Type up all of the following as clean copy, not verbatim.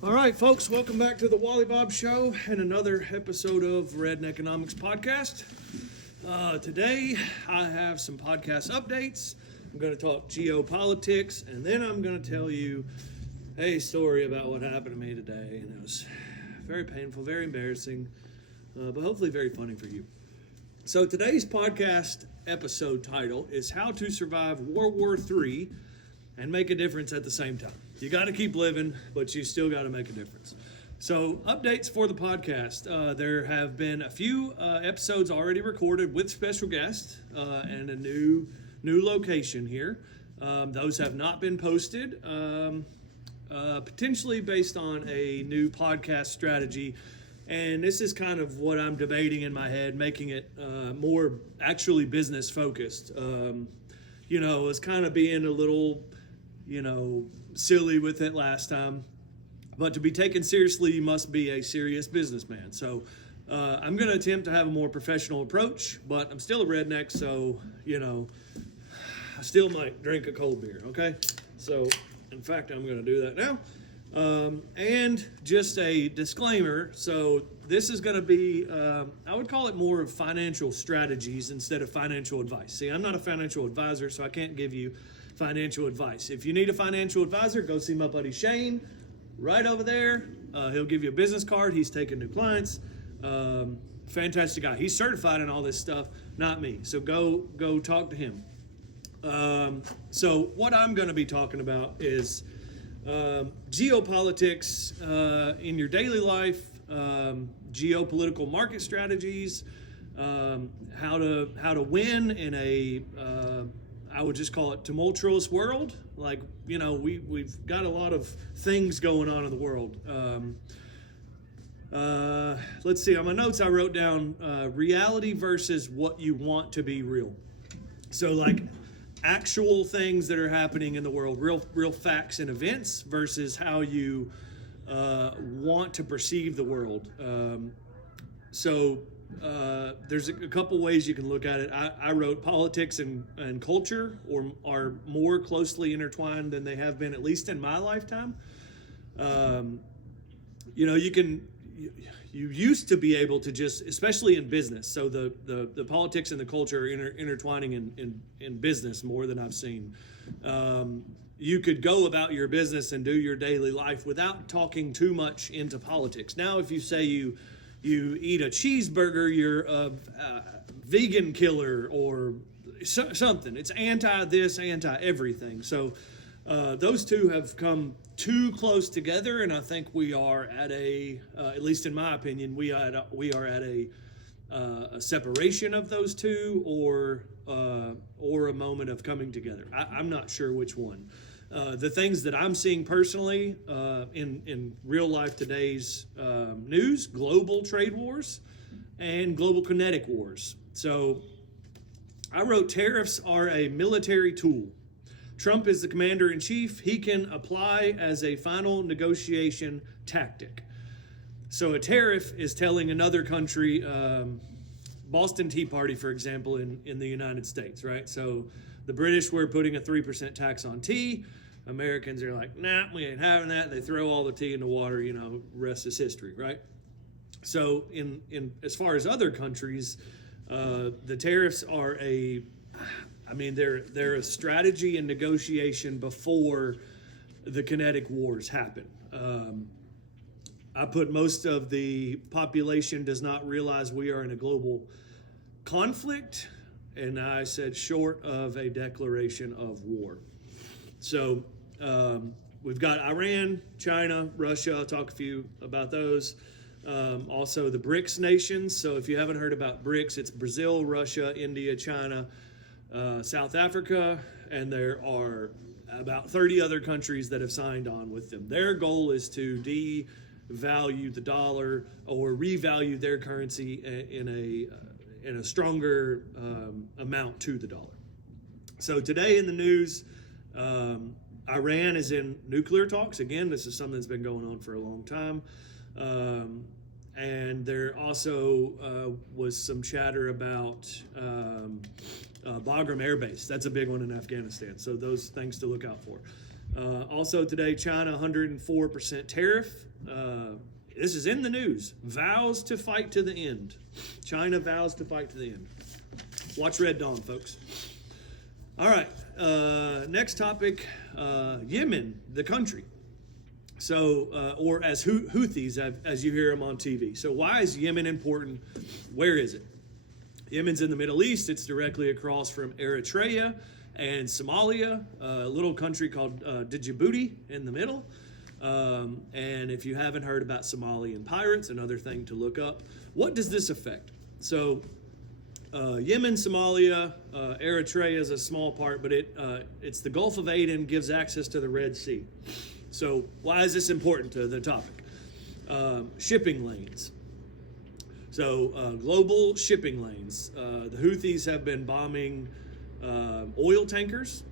All right, folks, welcome back to the Wally Bob Show and another episode of Redneckonomics Podcast. Today, I have some podcast updates. I'm going to talk geopolitics, and then I'm going to tell you a story about what happened to me today. And it was very painful, very embarrassing, but hopefully very funny for you. So today's podcast episode title is How to Survive World War III and Make a Difference at the Same Time. You got to keep living, but you still got to make a difference. So updates for the podcast. There have been a few episodes already recorded with special guests and a new location here. Those have not been posted, potentially based on a new podcast strategy. And this is kind of what I'm debating in my head, making it more actually business focused. It's kind of being a little, silly with it last time. But to be taken seriously, you must be a serious businessman. So I'm going to attempt to have a more professional approach, but I'm still a redneck, so, I still might drink a cold beer, okay? So, in fact, I'm going to do that now. And just a disclaimer, so this is going to be, I would call it more of financial strategies instead of financial advice. See, I'm not a financial advisor, so I can't give you financial advice. If you need a financial advisor, go see my buddy Shane right over there. He'll give you a business card. He's taking new clients. Fantastic guy. He's certified in all this stuff, not me. So go talk to him. So what I'm going to be talking about is geopolitics in your daily life, geopolitical market strategies, how to win in a I would just call it tumultuous world. Like, we've got a lot of things going on in the world. Let's see, on my notes I wrote down reality versus what you want to be real. So like actual things that are happening in the world, real facts and events versus how you want to perceive the world. There's a couple ways you can look at it. I wrote politics and culture are more closely intertwined than they have been, at least in my lifetime. You used to be able to just, especially in business. So the politics and the culture are intertwining in business more than I've seen. You could go about your business and do your daily life without talking too much into politics. Now, if you say you eat a cheeseburger, you're a vegan killer or something. It's anti this, anti everything. So those two have come too close together, and I think we are at at least in my opinion, we are at a separation of those two, or a moment of coming together. I'm not sure which one. The things that I'm seeing personally in real life today's news, global trade wars and global kinetic wars. So I wrote, tariffs are a military tool. Trump is the commander-in-chief. He can apply as a final negotiation tactic. So a tariff is telling another country, Boston Tea Party, for example, in the United States, right? So the British were putting a 3% tax on tea. Americans are like, nah, we ain't having that. They throw all the tea in the water, rest is history, right? So in as far as other countries, the tariffs are they're a strategy and negotiation before the kinetic wars happen. I put most of the population does not realize we are in a global conflict, and I said short of a declaration of war. So we've got Iran, China, Russia. I'll talk a few about those. Also the BRICS nations. So if you haven't heard about BRICS, it's Brazil, Russia, India, China, South Africa, and there are about 30 other countries that have signed on with them. Their goal is to devalue the dollar or revalue their currency in a stronger amount to the dollar. So today in the news, Iran is in nuclear talks. Again, this is something that's been going on for a long time. And there also was some chatter about Bagram Air Base. That's a big one in Afghanistan. So those things to look out for. Also today, China 104% tariff. This is in the news. Vows to fight to the end. China vows to fight to the end. Watch Red Dawn, folks. All right. Next topic, Yemen, the country. So, or as Houthis, as you hear them on TV. So why is Yemen important? Where is it? Yemen's in the Middle East. It's directly across from Eritrea and Somalia, a little country called Djibouti in the middle. And if you haven't heard about Somalian pirates, another thing to look up. What does this affect? So Yemen, Somalia, Eritrea is a small part, but it's the Gulf of Aden, gives access to the Red Sea. So why is this important to the topic? Shipping lanes. So global shipping lanes. The Houthis have been bombing oil tankers.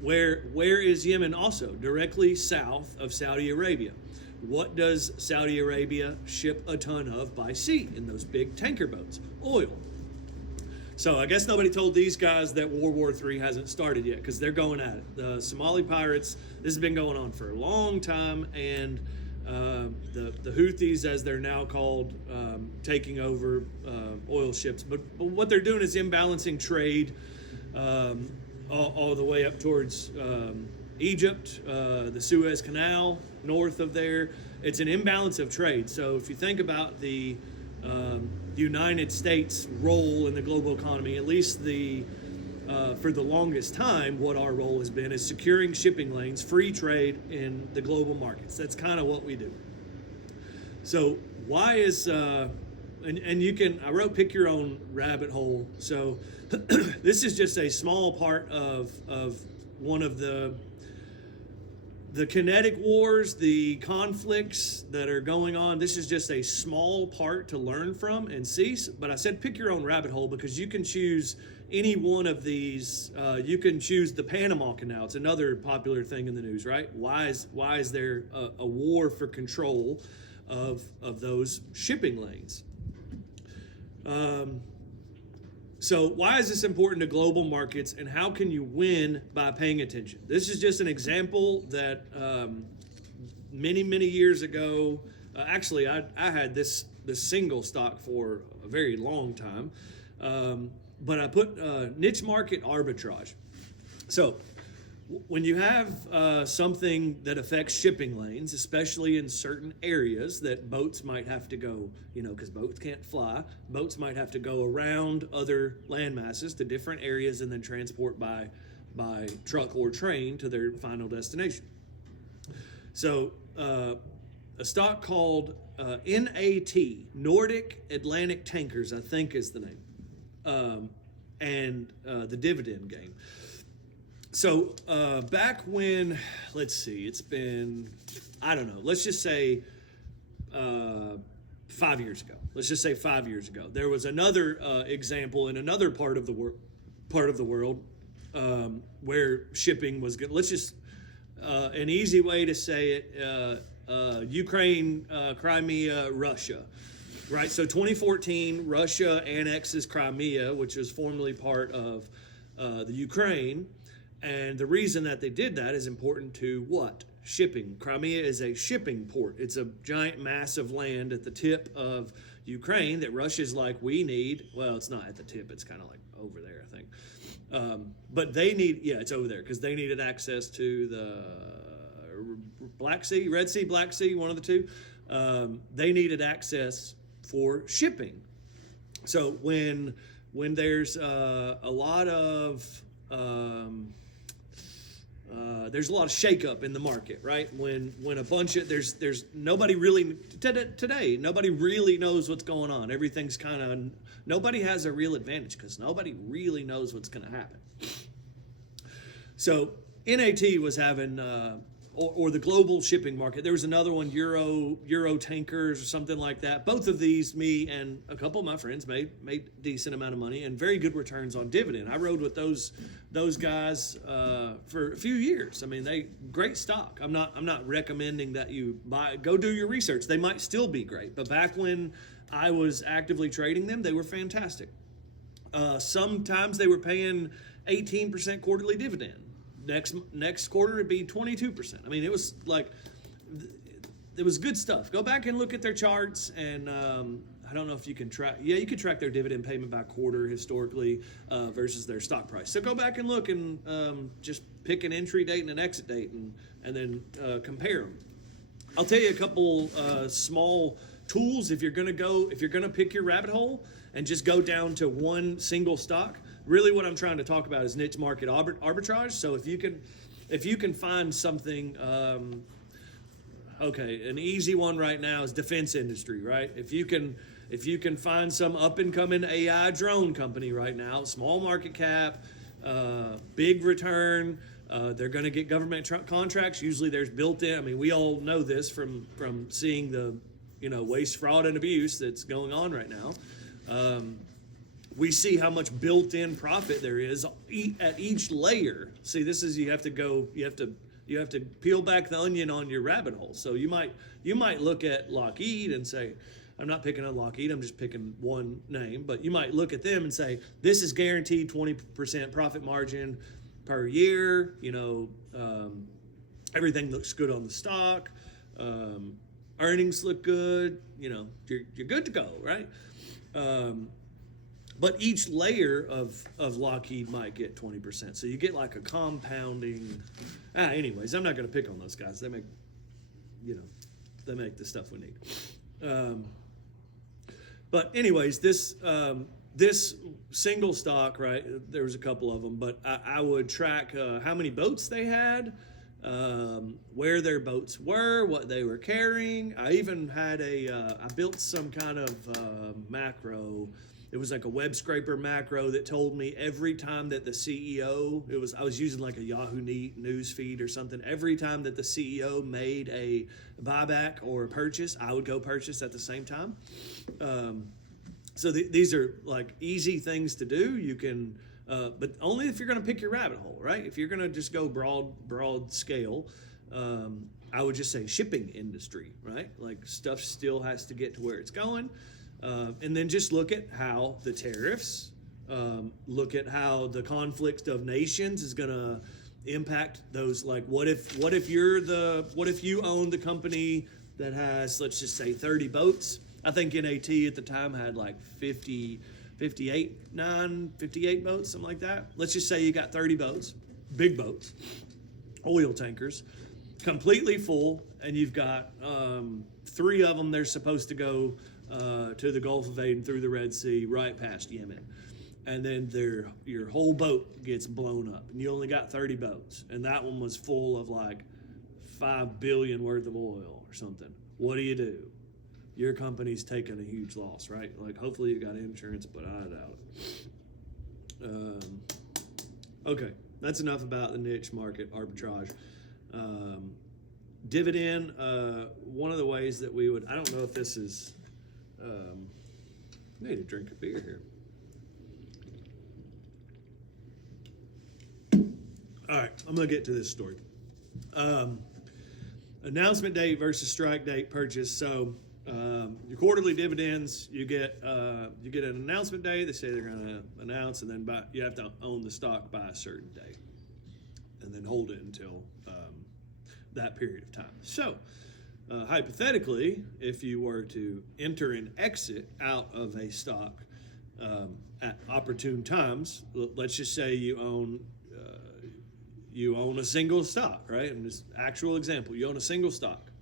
Where is Yemen also? Directly south of Saudi Arabia. What does Saudi Arabia ship a ton of by sea in those big tanker boats? Oil. So I guess nobody told these guys that World War III hasn't started yet, because they're going at it. The Somali pirates, this has been going on for a long time, and the Houthis, as they're now called, taking over oil ships. But what they're doing is imbalancing trade all the way up towards Egypt, the Suez Canal, north of there. It's an imbalance of trade. So if you think about the United States' role in the global economy, at least for the longest time, what our role has been is securing shipping lanes, free trade in the global markets. That's kind of what we do. So why is, and you can, I wrote pick your own rabbit hole. So this is just a small part of one of the kinetic wars, the conflicts that are going on. This is just a small part to learn from and see. But I said pick your own rabbit hole, because you can choose any one of these. You can choose the Panama Canal. It's another popular thing in the news, right? Why is there a war for control of those shipping lanes? So why is this important to global markets, and how can you win by paying attention? This is just an example that many years ago, actually I had this single stock for a very long time, but I put niche market arbitrage. So when you have something that affects shipping lanes, especially in certain areas that boats might have to go, because boats can't fly, boats might have to go around other land masses to different areas and then transport by truck or train to their final destination. So a stock called NAT, Nordic Atlantic Tankers, I think is the name, and the dividend game. So back when, let's see, it's been, I don't know, let's just say 5 years ago. Let's just say 5 years ago. There was another example in another part of the world where shipping was good. Let's just, an easy way to say it, Ukraine, Crimea, Russia. Right, so 2014, Russia annexes Crimea, which was formerly part of the Ukraine. And the reason that they did that is important to what? Shipping. Crimea is a shipping port. It's a giant mass of land at the tip of Ukraine that Russia's like, we need. Well, it's not at the tip. It's kind of like over there, I think. But they need, it's over there, because they needed access to the Black Sea, Red Sea, Black Sea, one of the two. They needed access for shipping. So when there's a lot of there's a lot of shakeup in the market, right? When a bunch of there's nobody really today, nobody really knows what's going on. Everything's kind of, nobody has a real advantage because nobody really knows what's going to happen. So NAT was having or the global shipping market. There was another one, Euro tankers or something like that. Both of these, me and a couple of my friends made decent amount of money and very good returns on dividend. I rode with those guys for a few years. I mean, great stock. I'm not recommending that you go do your research. They might still be great, but back when I was actively trading them, they were fantastic. Sometimes they were paying 18% quarterly dividend. next quarter it'd be 22%. I mean, it was like, it was good stuff. Go back and look at their charts, and I don't know if you can track. Yeah, you can track their dividend payment by quarter historically versus their stock price. So go back and look and just pick an entry date and an exit date, and then compare them. I'll tell you a couple small tools if you're gonna pick your rabbit hole and just go down to one single stock. Really, what I'm trying to talk about is niche market arbitrage. So if you can find something. Okay, an easy one right now is defense industry, right? If you can find some up and coming AI drone company right now, small market cap, big return, they're going to get government contracts. Usually there's built in. I mean, we all know this from seeing the waste, fraud, and abuse that's going on right now. We see how much built-in profit there is at each layer. See, this is you have to peel back the onion on your rabbit hole. So you might look at Lockheed and say, I'm not picking on Lockheed, I'm just picking one name, but you might look at them and say, this is guaranteed 20% profit margin per year. Everything looks good on the stock. Earnings look good. You're good to go, right? But each layer of Lockheed might get 20%. So you get like a compounding. Anyways, I'm not going to pick on those guys. They make the stuff we need. But anyways, this single stock, right? There was a couple of them, but I would track how many boats they had, where their boats were, what they were carrying. I even had I built some kind of macro. It was like a web scraper macro that told me every time that the CEO, I was using like a Yahoo news feed or something. Every time that the CEO made a buyback or a purchase, I would go purchase at the same time. So these are like easy things to do. You can, but only if you're going to pick your rabbit hole, right? If you're going to just go broad scale, I would just say shipping industry, right? Like stuff still has to get to where it's going. And then just look at how the tariffs, look at how the conflict of nations is going to impact those. Like, what if you own the company that has, let's just say 30 boats? I think NAT at the time had like 58 boats, something like that. Let's just say you got 30 boats, big boats, oil tankers, completely full, and you've got 3 of them. They're supposed to go to the Gulf of Aden through the Red Sea, right past Yemen. And then your whole boat gets blown up, and you only got 30 boats. And that one was full of like 5 billion worth of oil or something. What do? Your company's taking a huge loss, right? Like, hopefully you got insurance, but I doubt it. Okay, that's enough about the niche market arbitrage. Dividend, one of the ways that we would, I don't know if this is, I need to drink a beer here. All right, I'm going to get to this story. Announcement date versus strike date purchase. So your quarterly dividends, you get an announcement day. They say they're going to announce, and then you have to own the stock by a certain day, and then hold it until that period of time. So hypothetically, if you were to enter and exit out of a stock at opportune times, let's just say you own a single stock, right? And this actual example, you own a single stock,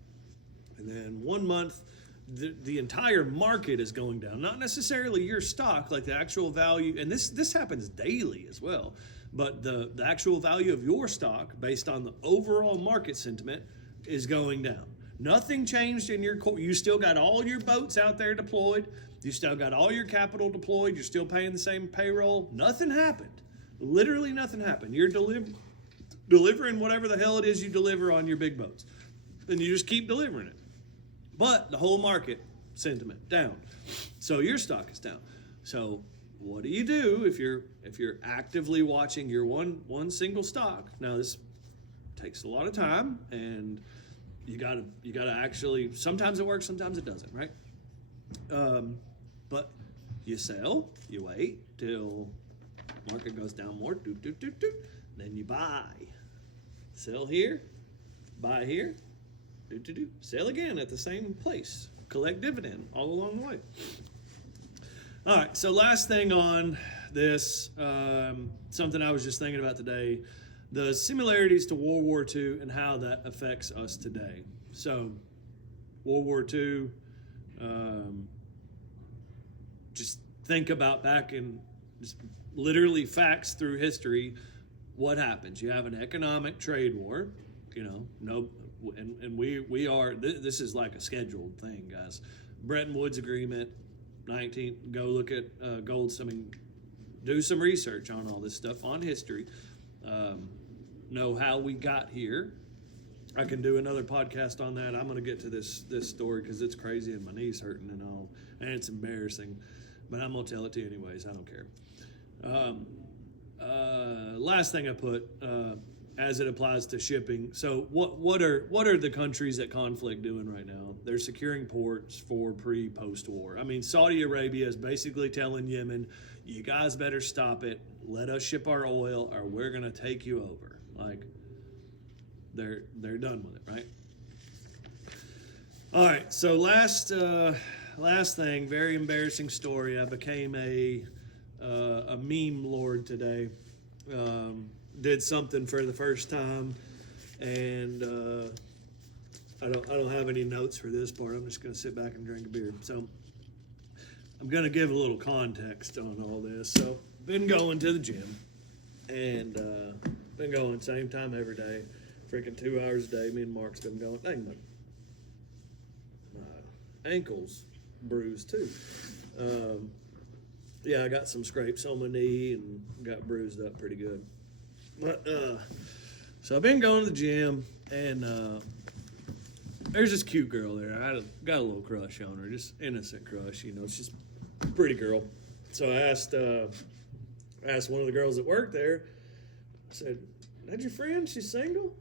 and then 1 month the entire market is going down. Not necessarily your stock, like the actual value, and this happens daily as well. But the actual value of your stock, based on the overall market sentiment, is going down. Nothing changed in you still got all your boats out there deployed. You still got all your capital deployed. You're still paying the same payroll. Nothing happened. Literally nothing happened. You're delivering whatever the hell it is you deliver on your big boats. And you just keep delivering it. But the whole market sentiment down. So your stock is down. So what do you do if you're actively watching your one single stock? Now this takes a lot of time, and you gotta actually, sometimes it works, sometimes it doesn't, right? But you sell, you wait till market goes down more, then you buy. sell here, buy here, sell again at the same place, collect dividend all along the way. All right, so last thing on this, something I was just thinking about today, the similarities to World War II and how that affects us today. So, World War II, just think about back in just literally facts through history. What happens? You have an economic trade war, and we are, this is like a scheduled thing, guys. Bretton Woods Agreement, go look at Gold's, do some research on all this stuff, on history, know how we got here. I can do another podcast on that. I'm going to get to this story because it's crazy and my knee's hurting and all, and it's embarrassing, but I'm going to tell it to you anyways. I don't care. Last thing I put, as it applies to shipping. So what are the countries at conflict doing right now? They're securing ports for post war. Saudi Arabia is basically telling Yemen, you guys better stop it. Let us ship our oil or we're going to take you over. Like, they're done with it, right? All right, so last thing, very embarrassing story. I became a meme lord today. Did something for the first time, and I don't have any notes for this part. I'm just going to sit back and drink a beer. So I'm going to give a little context on all this. So been going to the gym, and been going same time every day, freaking 2 hours a day. Me and Mark's been going. Dang, my ankles bruised too. Yeah, I got some scrapes on my knee and got bruised up pretty good. But so I've been going to the gym, and there's this cute girl there. I got a little crush on her, just innocent crush. She's a pretty girl. So I asked one of the girls that worked there. I said, "That your friend? She's single?"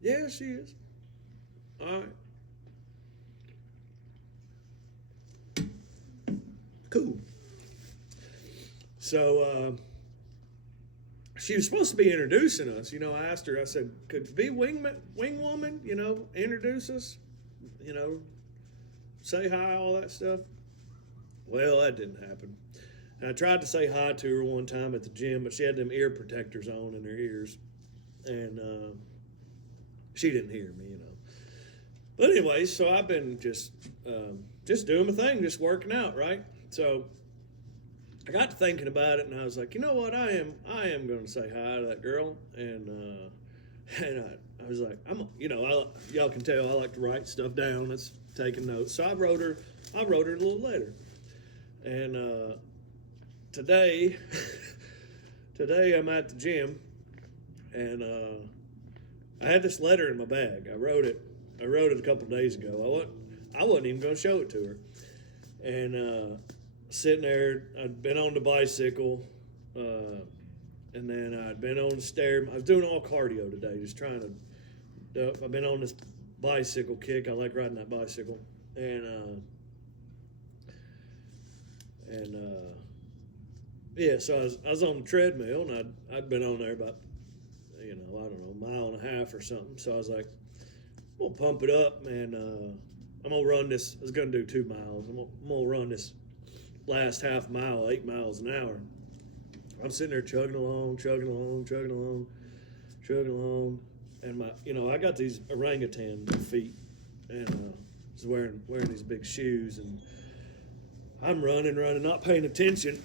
"Yeah, she is." "All right. Cool." So she was supposed to be introducing us. I asked her, I said, "Could you be wing woman, introduce us, say hi, all that stuff?" Well, that didn't happen. And I tried to say hi to her one time at the gym, but she had them ear protectors on in her ears, and she didn't hear me, But anyway, so I've been just doing my thing, just working out, right? So I got to thinking about it, and I was like, you know what? I am going to say hi to that girl, and I was like, y'all can tell I like to write stuff down. That's taking notes. So I wrote her a little letter, and today I'm at the gym, and I had this letter in my bag. I wrote it a couple of days ago. I wasn't even going to show it to her, and sitting there, I'd been on the bicycle, and then I'd been on the stair. I was doing all cardio today, just trying to. I've been on this bicycle kick. I like riding that bicycle, and yeah. So I was on the treadmill, and I'd been on there about, I don't know, a mile and a half or something. So I was like, I'm gonna pump it up, and I'm gonna run this. I was gonna do 2 miles. I'm gonna run this last half mile, 8 miles an hour. I'm sitting there chugging along, and I got these orangutan feet, and I was wearing these big shoes, and I'm running, not paying attention,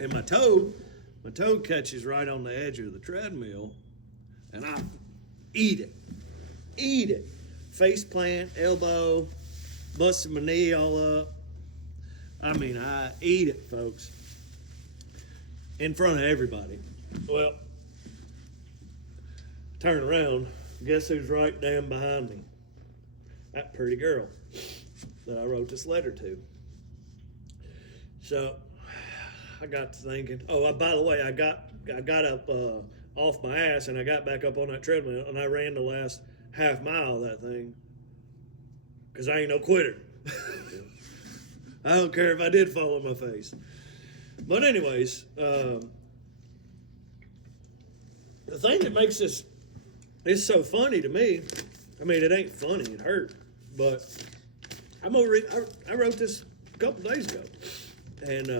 and my toe catches right on the edge of the treadmill, and I eat it, face plant, elbow, busting my knee all up. I eat it, folks, in front of everybody. Well, turn around, guess who's right down behind me? That pretty girl that I wrote this letter to. So I got to thinking. Oh, by the way, I got up off my ass, and I got back up on that treadmill, and I ran the last half mile of that thing, because I ain't no quitter. I don't care if I did fall on my face. But anyways, the thing that makes this so funny to me, I mean, it ain't funny, it hurt, but I'm gonna I wrote this a couple days ago, and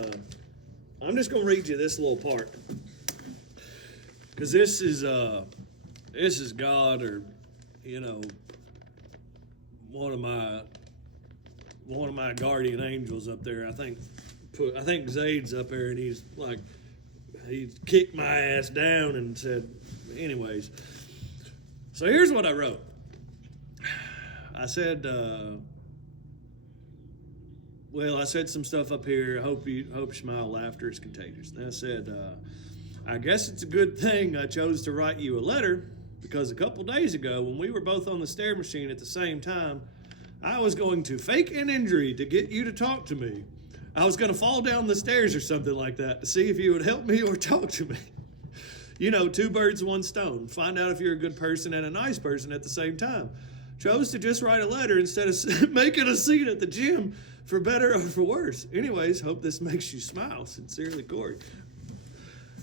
I'm just gonna read you this little part, because this is God, or one of my guardian angels up there. I think Zaid's up there, and he's like, he kicked my ass down and said, anyways. So here's what I wrote. I said, I said some stuff up here. I hope you smile. Laughter is contagious. And I said, I guess it's a good thing I chose to write you a letter, because a couple days ago, when we were both on the stair machine at the same time, I was going to fake an injury to get you to talk to me. I was going to fall down the stairs or something like that to see if you would help me or talk to me. Two birds, one stone. Find out if you're a good person and a nice person at the same time. Chose to just write a letter instead of making a scene at the gym, for better or for worse. Anyways, hope this makes you smile. Sincerely, Corey.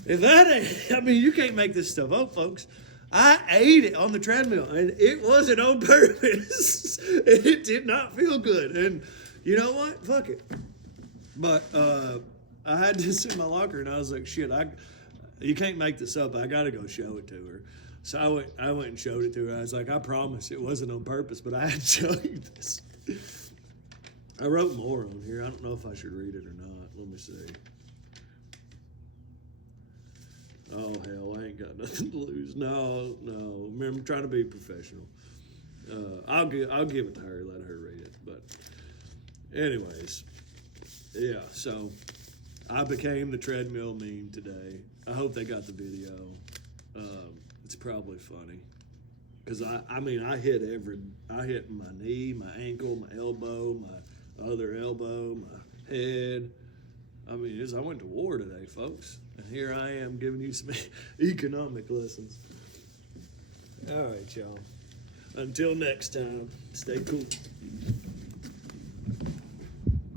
If that ain't, I mean, you can't make this stuff up, folks. I ate it on the treadmill, and it wasn't on purpose. It did not feel good. And you know what? Fuck it. But I had this in my locker, and I was like, shit, you can't make this up. I got to go show it to her. So I went and showed it to her. I was like, I promise it wasn't on purpose, but I had to show you this. I wrote more on here. I don't know if I should read it or not. Let me see. Oh, hell, I ain't got nothing to lose. No. Remember, I'm trying to be professional. I'll give it to her, let her read it. But anyways, yeah, so I became the treadmill meme today. I hope they got the video. It's probably funny. Because, I hit my knee, my ankle, my elbow, my other elbow, my head. I mean, I went to war today, folks. And here I am giving you some economic lessons. All right, y'all. Until next time, stay cool.